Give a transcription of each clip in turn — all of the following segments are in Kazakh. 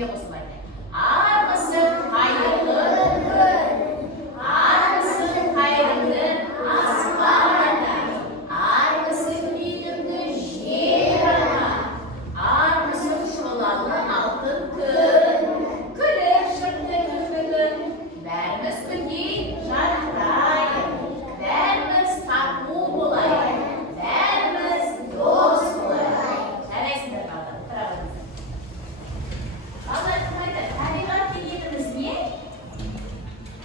бірге қосып айтайық. Армысың қайырлы күн, армысың қайырымды аспанда, армысың бетіңді жер ана, армысың шолалы алтын күн, күліп шықты күлкігін, бәріміз күндей жарықтайық, бәріміз тату болайық, бәріміз дос болайық. Жарайсыңдар балалар, тұра қойыңыздар. Балалар кім айтады? Табиғат дегеніміз не?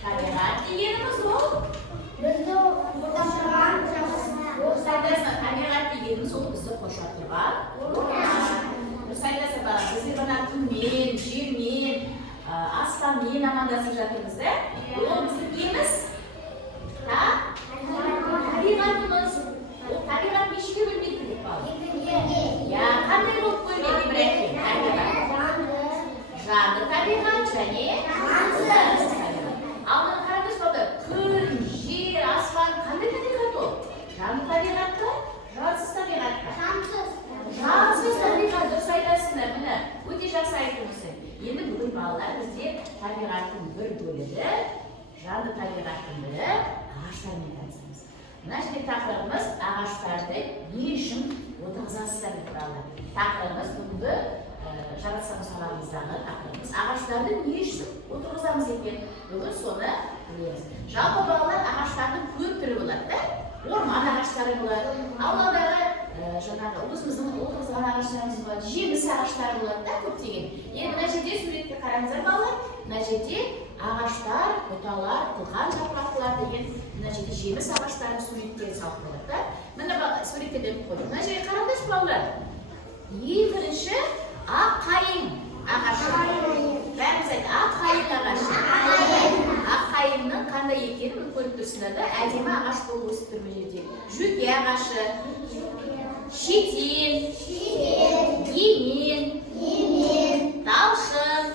Табиғат дегеніміз ол? Бізді қоршаған жағдайда. Дұрыс айтасың, табиғат дегеніміз ол бізді қоршап тұрған орман. Дұрыс айтасың балалар, біздер мына күнмен, жермен, аспанмен амандасып жатырмыз да? Ол біздің неміз? Табиғатымыз. Ол табиғат нешеге бөлінеді деп балалар? Я, қандай болып бөлінеді Ибрахим? Табиғат. Жанды табиғат және жансыз табиғат. Ал мына қараңыз балалар, күн, жер, аспан қандай табиғат ол? Жанды табиғат па? Жансыз табиғат па? Жансыз табиғат. Дұрыс айтасыңдар, міне өте жақсы айтыңыздар. Енді бүгін балалар бізде табиғаттың бір бөлігі, жанды табиғаттың бірі ағаштармен танысамыз. Мына жерде тақырыбымыз ағаштарды не үшін отырғызасыздар деп балалар. Тақырыбымыз бүгінгі жаратылыстану сабағымыздағы тақырыбымыз ағаштарды не үшін отырғызамыз екен. Бүгін соны білеміз. Жалпы балалар ағаштардың көп түрі болады да. Орман ағаштары болады, ауладағы жаңағы өзіміздің отырғызған ағаштарымыз болады, жеміс ағаштары болады да көптеген. Енді мына жерде суретке қараңыздар балалар. Мына жерде ағаштар, бұталар, қылқан жапырақтылар деген мына жерде жеміс ағаштарын суретке салып қойдық та. Міне суретке беріп қойдық. Мына жерге қараңдаршы балалар. Ең бірінші ақ қайың ағашы. Бәріміз айтты, ақ қайың ағашы. Ақ қайыңның қандай екенін көріп тұрсыңдар да, әдемі ағаш болып өсіп тұр бұл жерде. Жөке ағашы, шетен, емен, талшын,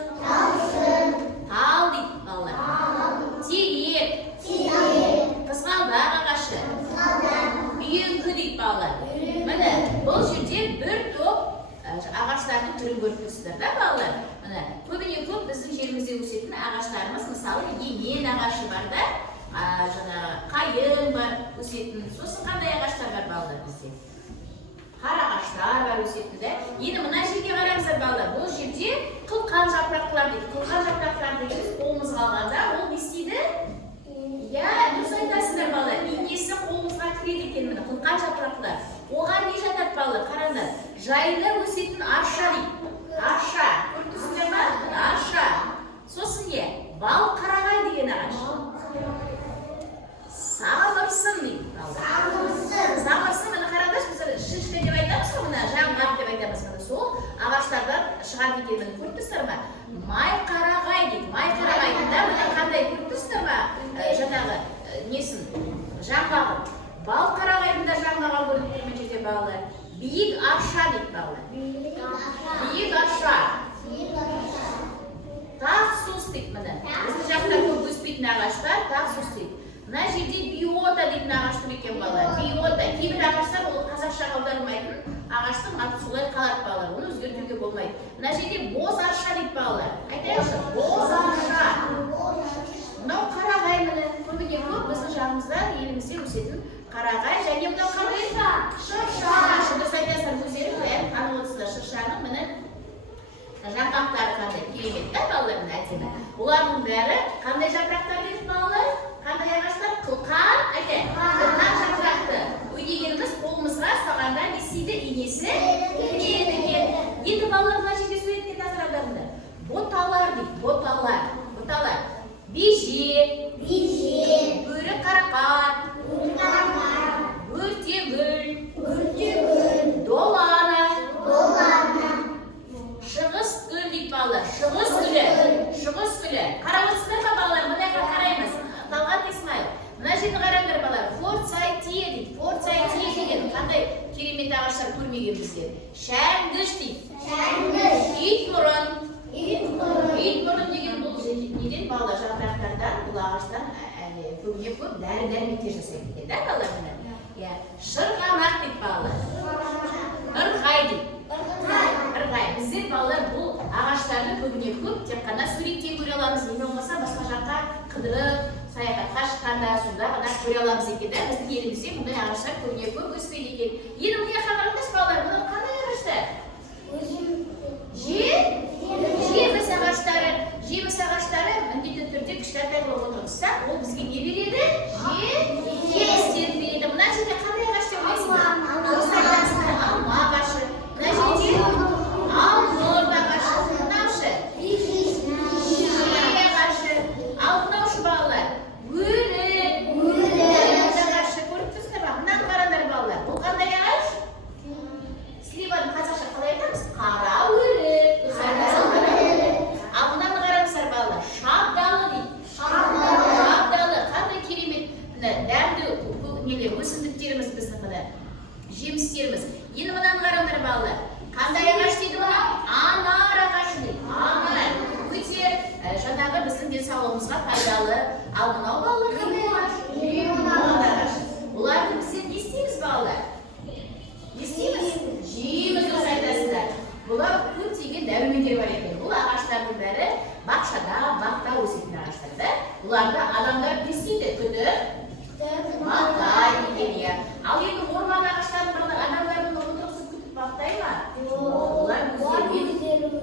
тал дейді балалар. Терек, қызғалдақ ағашы, үйеңкі дейді балалар. Міне бұл жерде бір топ ағаштардың түрін көріп тұрсыздар да балалар. Міне көбіне көп біздің жерімізде өсетін ағаштарымыз, мысалы емен ағашы бар да, жаңағы қайың бар өсетін. Сосын қандай ағаштар бар балалар бізде? Қарағаштар бар өсетін да. Енді мына жерге қараңыздар балалар. Бұл жерде қылқан жапырақтылар дейді. Қылқан жапырақтылар дегеніміз қолымызға алғанда ол не істейді? Я, дұрыс айтасыңдар балалар. Инесі қолымызға кіреді екен міне қылқан жапырақтылар. Оған не жатады балалар? Қараңдар. Жайлы өсетін арша дейді. Арша. Көріп тұрсыңдар ма? Арша. Сосын не? Бал қарағай деген ағаш. Самырсын дейді балалар. Самырсын, міне қараңдаршы, біз шишка деп айтамыз ғой, мына жаңғақ деп айтамыз. Міне сол ағаштардан шығады екенін көріп тұрсыздар ма? Май қарағай дейді. Май қарағайдың да міне қандай көріп тұрсыздар ма? Жаңағы несін? Жаңғағын. Бал қарағайдың да жаңғағы көріп тұрмын жерде балалар. Биік арша дейді балалар. Биік арша. Тақ сус дейді міне. Біздің жақта көп өспейтін ағаштар тақ сус дейді. Мына жерде биота дейтін ағаш тұр екен балалар. Биота. Кейбір ағаштар ол қазақшаға аударылмайтын ағаштың аты солай қалады балалар. Оны өзгертуге болмайды. Мына жерде боз арша дейді балалар. Айтайықшы, боз арша. Мынау қарағай міне. Көбіне көп біздің жағымызда елімізде өсетін қарағай және мынау қандай? Шырша. Дұрыс айтасыздар, өздерің бәрін танып отырсыздар. Шыршаның міне жаңғақтары қандай керемет та балалар, міне әдемі. Олардың бәрі қандай жапырақтар дейді балалар? Қандай ағаштар? Қылқан, қылқан жапырақты. Үй дегеніміз қолымызға ұстағанда не істейді? Инесі кіреді екен. Енді балалар мына жерге суретке назар аударыңдар. Боталар дейді, боталар. Беже, бөрі қарақат, өртегүл, долана, шығыс гүл дейді балалар. Шығыс гүлі. Қарап отырсыздар ма балалар? Мына қараймыз. Талғат Исмаил. Мына жерді қараңдар балалар. Форцайтия дейді. Форцайтия деген қандай керемет ағаштар көрмеген біздер. Шәңгіш дейді. Итмұрын деген бұл неден балалар жапырақтардан, бұл ағаштан көбіне көп дәрі-дәрмектер жасайды екен да балалар? Шырғанақ дейді балалар. Ырғай дейді. Ырғай. Біздер балалар бұл ағаштарды көбіне көп тек қана суреттен көре аламыз. Не болмаса басқа жаққа қыдырып, саяхатқа шыққанда сонда ғана көре аламыз екен да. Біздің елімізде мұндай ағаштар көбіне көп өспейді екен. Енді мына қараңыздаршы балалар, бұлар қандай ағаштар? Жеміс ағаштары. Жеміс ағаштары міндетті түрде кішкентай болып отырғызсақ, ол бізге не береді? Жемістерін береді. Мына жерде қандай ағаш деп ойлайсыңдар? Алма ағашы. Мына жерде алтын ағашы. Мынаушы шие ағашы. Ал мынаушы балалар өрік ағашы. Көріп тұрсыздар ма? Мынаны қараңдар балалар. Бұл қандай ағаш? Сливаны қазақша қалай айтамыз? Қара өрік. Ал мынаны қараңыздар балалар. Шабдалы дейді. Шабдалы. Қандай керемет дәмді өсімдіктеріміз біздің мына. Жемістеріміз. Енді мынаны қараңдар балалар. Қандай ағаш дейді мұны? Анар ағашы дейді. Анар. Өте жаңағы біздің денсаулығымызға пайдалы. Ал мынау балалар қандай ағаш? Лимон ағашы. Бұларды біздер не істейміз балалар? Не істейміз? Жейміз, дұрыс айтасыздар. Бұлар көптеген дәрумендер бар екен. Бұл ағаштардың бәрі бақшада, бақта өсетін ағаштар. Бұларды адамдар не істейді? Күтіп бақтай екен. Ал енді орман ағаштарын адамдар бұны отырғызып күтіп бақтай ма? Бұлар өздерімен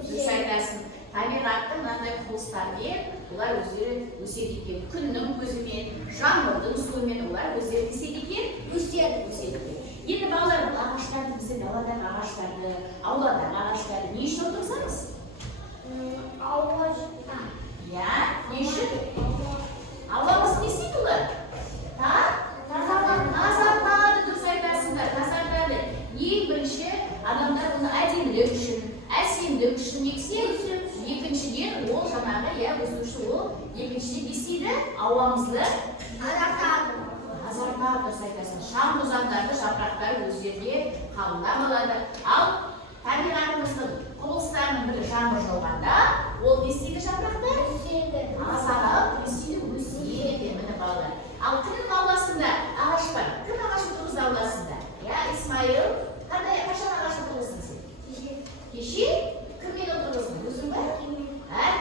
дұрыс айтасың. Табиғаттың мынандай құбылыстарымен бұлар өздері өседі екен. Күннің көзімен, жаңбырдың суымен олар өздері өседі екен? Өседі екен. Енді балалар, бұл ағаштарды, біздің даладағы ағаштарды, ауладағы ағаштарды не үшін отырсаңыз? Я? Не үшін? Ауламыз не істейді олар? Тазартады, дұрыс айтасыңдар, тазартады. Ең бірінші адамдар бұны әдемілік үшін, әсемдік үшін не істейді? Екіншіден ол жаңағы, өсуші ол екіншіден не істейді? Ауамызды тазартады, дұрыс айтасың. Шам тозаңдарды жапырақтар өздеріне қабылдап алады. Ал табиғатымыздың құбылыстарының бірі жаңбыр жауғанда, ол не істейді жапырақтар? Азарып, өседі, міне балалар. Ал кімнің ауласында ағаш бар? Кім ағаш отырғызды ауласында? Исмайыл, қашан ағаш отырғыздың сен? Кеше? Кіммен отырғыздың? Өзің ба?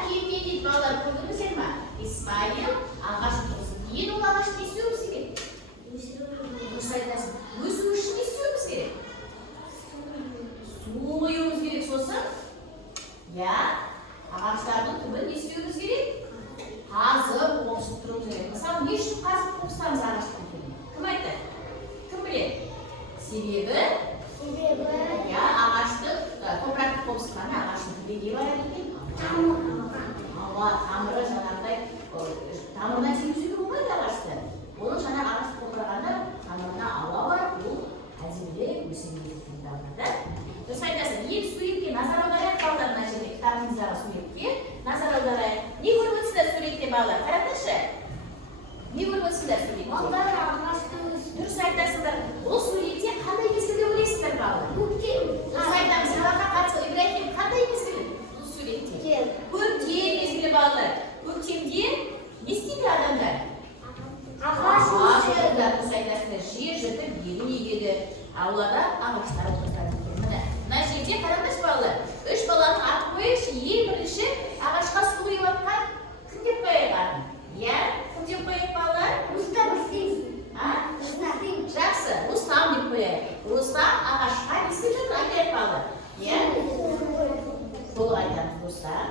Кеммен дейді балалар, көрдіңіздер ма? Исмайыл ағаш отырғызды. Енді ол ағаш не істеуіміз керек? Дұрыс айтасың. Өсу үшін не істеуіміз керек? Су құюымыз керек. Сосын ағаштардың түбін не істеуіміз керек? Қазып, қопсып тұруымыз керек. Мысалы, не үшін қазып қопсытамыз ағаштың түбін? Кім айтты? Кім біледі? Себебі ағаштың топырақты қопсытқаны ағаштың түбінде не бар екен? Ауа, тамыры жаңағыдай тамырына тигізуге болмайды ағашты. Оның жаңағы ағашты қопырғанда тамырына ауа бар, ол әдемілік өсімдік тыңдалады. Дұрыс айтасың. Ең суретке назар аударайық балалар, мына жерде кітабыңыздағы суретке назар аударайық. Не көріп отырсыздар суретте балалар? Қараңдаршы. Не көріп отырсыздар суретте? Дұрыс айтасыңдар. Ол суретте қандай мезгілде ойлайсыздар балалар? Көктем. Дұрыс айтамыз. Сабаққа қатысып Ибрахим қандай мезгіл бұл суретте? Көктем мезгілі балалар. Көктемде не істейді адамдар? Ағаш отырғызады. Дұрыс айтасыңдар. Жер жыртып егін егеді. Аулада ағаштар отырғызады екен. Мына жерде қараңдаршы балалар. 3 баланың атын қойыңызшы. Ең бірінші ағашқа су құйып жатқан кім деп қояйық атын? Кім деп қояйық балалар? Рустам. Жақсы, Рустам деп қояйық. Рустам ағашқа не істеп жатыр? Айтайық балалар. Толық айтамыз, Рустам.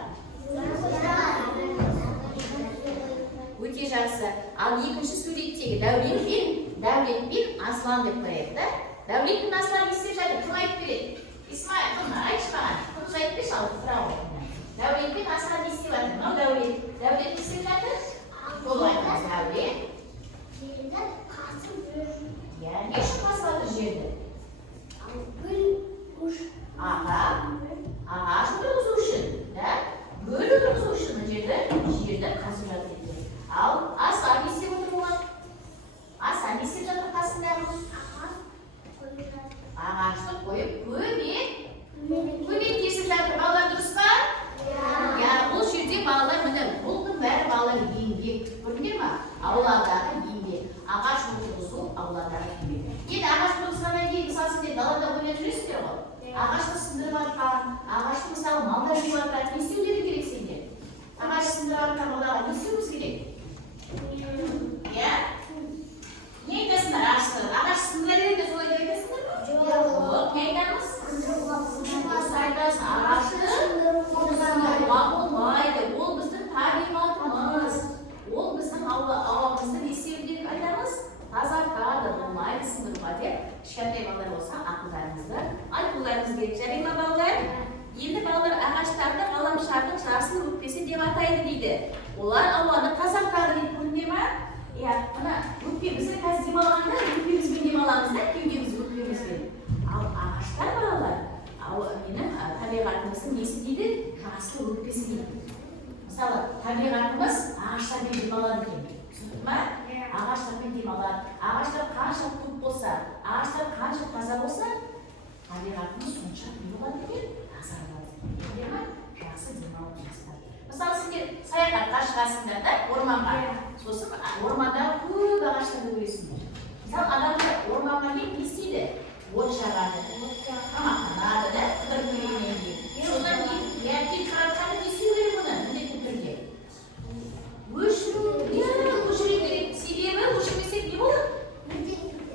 Өте жақсы. Ал екінші суреттегі Дәулет пен Аслан деп қояйық да? Дәулет пен Аслан не істеп жатыр? Кім айтып береді? Исмайыл, айтшы маған. Кім айтып берші, ал тұра ғой. Дәулет пен Аслан не істеп жатыр? Мынау Дәулет. Дәулет не істеп жатыр? Толық айтамыз, Дәулет. Жерді қасып жүр. Не үшін қасып жатыр жерді? Ағаш отырғызу үшін. Гүл отырғызу үшін жерді қасып жатыр екен. Ал Асан не істеп отыр болған? Асан не істеп жатыр қасындағы? Ағашты қойып көмек кесіп жатыр. Балалар дұрыс па? Бұл жерде балалар міне бұлдың бәрі балалар еңбек. Көрдіңдер ма? Ауладағы еңбек. Ағаш отырғызу ауладағы еңбек. Енді ағаш отырғызғаннан кейін мысалы сіздер далада ойнап жүресіздер ғой. Ағашты сындырып жатқан, ағашты мысалы малдар жеп жатқан Жарай ма балалар? Енді балалар ағаштарды ғаламшардың жасыл өкпесі деп атайды дейді. Олар ауаны қазақтағы деп көріне ма? Иә, мына өкпе біздің қазір демалғанда өкпемізбен демаламыз да, кеудеміз өкпемізбен. Ал ағаштар балалар, менің табиғатымыздың несі дейді? Жасыл өкпесі дейді. Мысалы, табиғатымыз ағаштармен демалады екен. Түсінді ма? Ағаштармен демалады. Ағаштар қанша көп болса, ағаштар қанша таза болса, табиғатымыз сонша не болады екен? Таза болады. Біле ма? Жақсы демалып жастар. Мысалы, сендер саяхатқа шығасыңдар да, орманға. Сосын ормандағы көп ағаштарды көресіңдер. Мысалы, адамдар орманға келіп не істейді? От жағады, тамақтанады да, қыдырып көргеннен кейін. Содан кейін келіп қаратқанда не істеу керек оны? Міндетті түрде. Өшіру керек. Себебі өшірмесек не болады?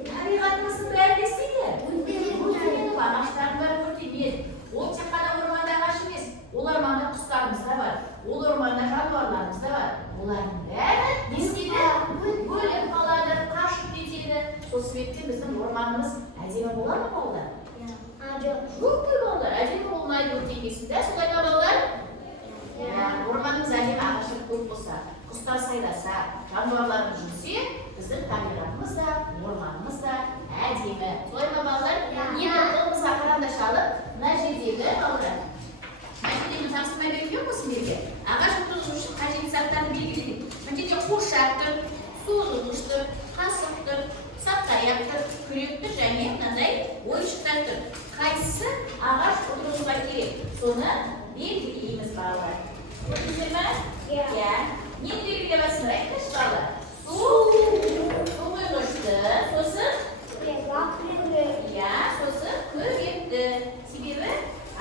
Табиғатымыздың бәрі не істейді? Өртенеді, ағаштардың бәрі өртенеді. Ол тек қана орманда ағаш емес, ол орманда құстарымыз да бар, ол орманда жануарларымыз да бар. Олардың бәрі не істейді? Бөліп қалады, қашып кетеді. Сол себептен біздің орманымыз әдемі бола ма балалар? Жоқ қой балалар, әдемі болмайды өртенбесін да, солай ма балалар? Орманымыз әдемі ағашы көп болса, құстар сайраса, жануарларымыз жүрсе, біздің табиғатымыз да, орманымыз да әдемі. Солай ма балалар? Енді қолымызға қарандаш алып, мына жердегі балалар. Мына жердегі тапсырма берген ғой сендерге. Ағаш отырғызу үшін қажетті заттарды белгіледік. Мына жерде қуыршақтыр, суырғыштыр, қасықтыр, саптаяқтыр, күректір және мынандай ойыншықтар тұр. Қайсысы ағаш отырғызуға керек? Соны белгілейміз балалар. Көрдіңіздер ме? Иә. Нені белгілеп жатсыңдар? Айтыңызшы балалар. Суырғышты, сосын сосын күректі. Себебі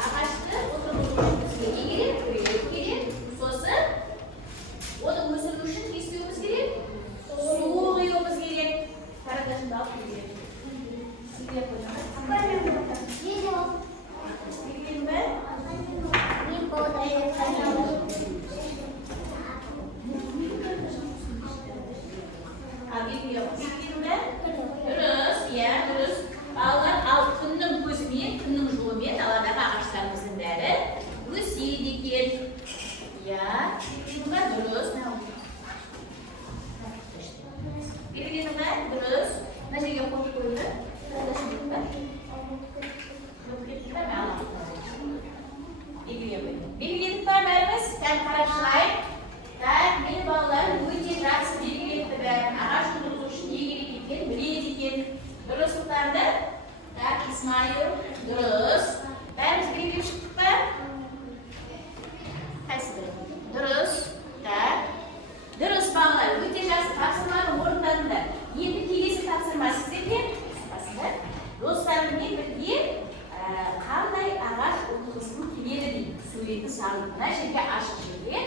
ағашты отырғызу үшін бізге не керек? Күрек керек. Сосын оны өсіру үшін не істеуіміз керек? Су құюымыз керек. Қарандашымды алып келген. Білген бе? Дұрыс, иә, дұрыс. Балалар, ал күннің көзімен, күннің жылуымен даладағы ағаштарымыздың бәрі өседі екен. Иә, білген бе? Дұрыс. Білген бе? Дұрыс. Мына жерге қойып қойды. Белгіледік па бәріміз? Дәл қарап шығайық. Так, менің балаларым өте жақсы белгілепті бәрін. Ағаш отырғызу үшін не керек екен, біледі екен. Дұрыстықтарды? Так, Исмаил. Дұрыс. Бәріміз белгілеп шықтық па? Қайсы бір? Дұрыс. Так. Дұрыс балалар, өте жақсы тапсырманы орындадыңдар. Енді келесі тапсырма сіздерге достарымен бірге қандай ағаш отырғызғым келеді дейді. Суретті салып, мына жерге ашық жерге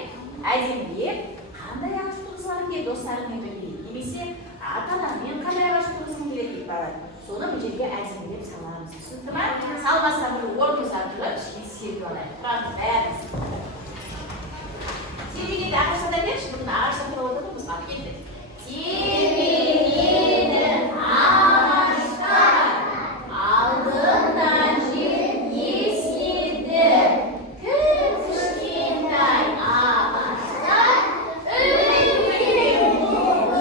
әдемілеп, қандай ағаш отырғызғым келеді достарымен бірге. Немесе ата-анамен қандай ағаш отырғызғым келеді дейді балалар. Соны бұл жерге әдемілеп саламыз. Түсінді ме? Салмастан бір орнымызға тұрып, ішіне серіп алайық. Тұрамыз бәріміз. Тербеледі ағаштарда келші, бүгін ағаштар туралы отырмыз ба? Келді. Тербеледі ағаштар, алдымнан жел еседі. Кішкентай ағаштар үлкен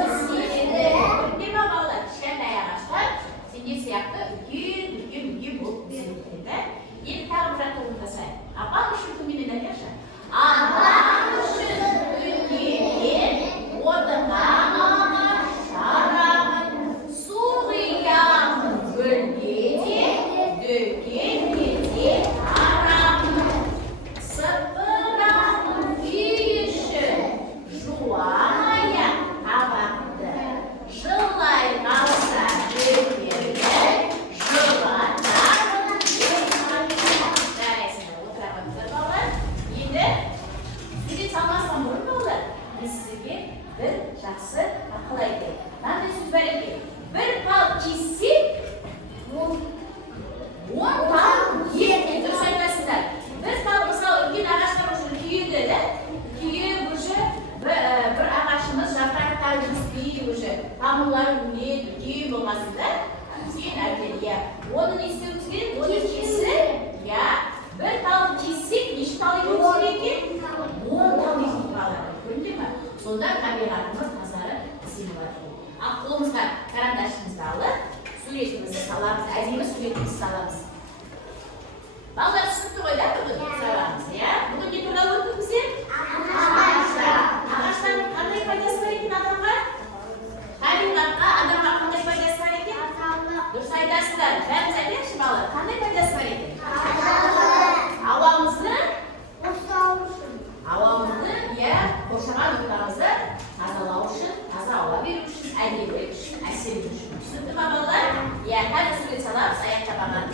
өседі. Көрдіңдер ме балалар? Кішкентай ағаштар сендер сияқты үлкен болып өседі. Енді тағы бір жатты орындасайық. Апам үшін көмеймен айтайықшы. Апам үшін үлкеннен отынға ағаш жарамын, су құямын гүлге де, дөкемге де арамын. Сыпырамын үй ішін, жуамая табақты, жылай қалса дөкемді, жылатамын жарайсыңдар, отырамыздар балалар. Енді сурет салмастан бұрын балалар, біз сізге бір жақсы ақыл айтайық. Мынандай сөз бар екен. Бір пал кессек, 10 пал ет. Дұрыс айтасыңдар. Бір пал мысалы үлкен ағаштар уже күйеді да? Күйіп уже бір ағашымыз жапырақтары өспейді уже. Тамырлары өледі, күйі болмасын да? Сен айтады, иә. Оны не істеуіміз керек? Оны кесіп, иә, Сонда табиғатымыз тазарып әсем болады. Ал қолымызға карандашымызды алып, суретімізді саламыз, әдемі суретімізді саламыз. Балалар түсінікті ғой да бүгін сабағымыз, иә? Бүгін не туралы өттік біздер? Ағаштардың қандай пайдасы бар екен адамға? Табиғатқа, адамға қандай пайдасы бар екен? Дұрыс айтасыздар. Бәріміз айтайықшы балалар, қандай пайдасы бар екен? Ауамызды, иә, қоршаған ортамызды тазалау үшін, таза ауа беру үшін, әдемілік үшін, әсемдік үшін. Түсінікті ме балалар? Иә, қазір сурет саламыз, аяқ жабағанымыз.